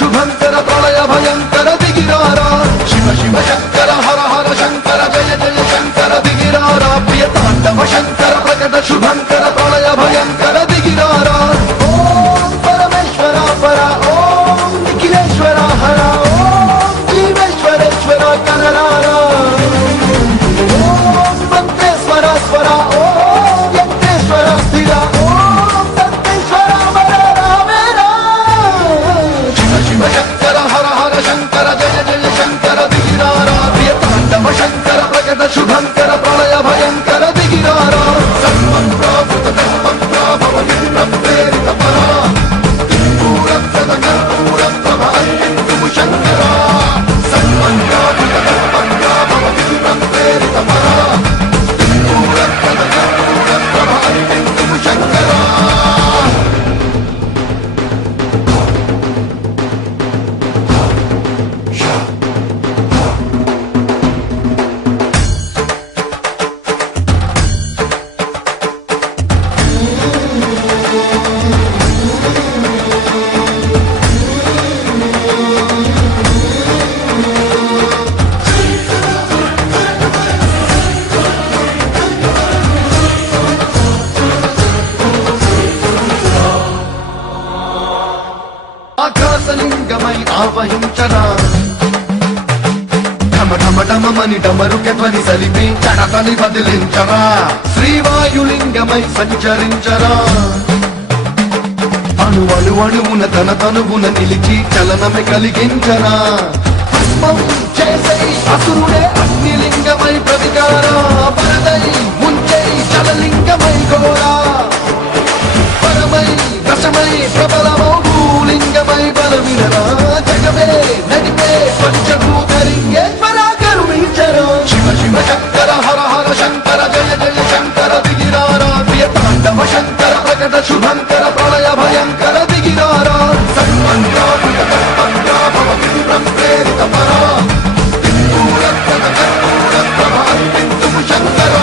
శుభంకర ప్రళయ భయంకర దిగిరారా శివ శివ శంకర హర హర శంకర జయ జయ శంకర దిగిరారా ప్రియ తాండవ శంకర ప్రకట శుభంకర ప్రళయ భయంకర దిగిరారా ఓం పరమేశ్వర పర ఓం నిఖిలేశ్వర హర ఓం జీవేశ్వరేశ్వర కనరారా ఓం మంత్రేశ్వర స్వర ఓం యంత్రేశ్వర స్థిర ఓం దంతేశ్వర వర రామేరా శివ శంకర హర హర శంకర జయ జయ శంకర దిగిరారా ప్రియ తాండవ శంకర ప్రకట శుభంకర ప్రళయ భయంకర దిగిరారా సర్వం ప్రావృత కల్పం ప్రాభవ ప్రేరిత పరా దిక్పూర ప్రద కర్పూర ప్రభ అన్యంతుము శంకర సర్వం ప్రావృత కల్పం ప్రాభవ ప్రేరిత పరా దిక్పూర ప్రద కర్పూర ప్రభ అన్యంతుము శంకర ఆకాశలింగమై ఆవహించరా ఢమ ఢమ ఢమమని డమరుకె ధ్వని సలిపి చడతని వదిలించరా శ్రీవాయులింగమై సంచరించరా అణు అణు అణువున తన తనువున నిలిచి చలనమే కలిగించరా భస్మం చేసై అసురుడే అగ్నిలింగమై ప్రతికారా పరదై ముంచై చలలింగమై ఘోరా పరమై దశమై ప్రబలమౌ భూలింగమై బలమినరా జగమే నడిపే పంచభూతలింగేశ్వర కరుణించరా శివ శివ శంకర హర హర శంకర జయ జయ శంకర దిగిరారా ప్రియ తాండవ శంకర ప్రకట శుభంకర ప్రళయ భయంకర దిగిరారా సన్మంత్రాభవ ప్రేరిత పరా దిక్పూర ప్రద కర్పూర ప్రభ అన్యంతుము శంకర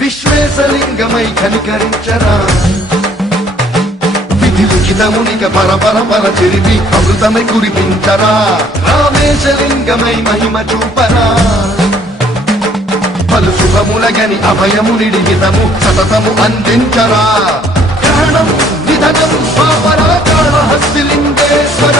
విశ్వేశలింగమై కనికరించరా విధి లిఖితమునిక పరపర చిరిపి అమృతమై కురిపించరా రామేశలింగమై మహిమ చూపరా పలు శుభములగని అభయము నిడిగితము సతతము అందించరా గ్రహణం నిధనం పాపరా కాళహస్తి లింగేశ్వర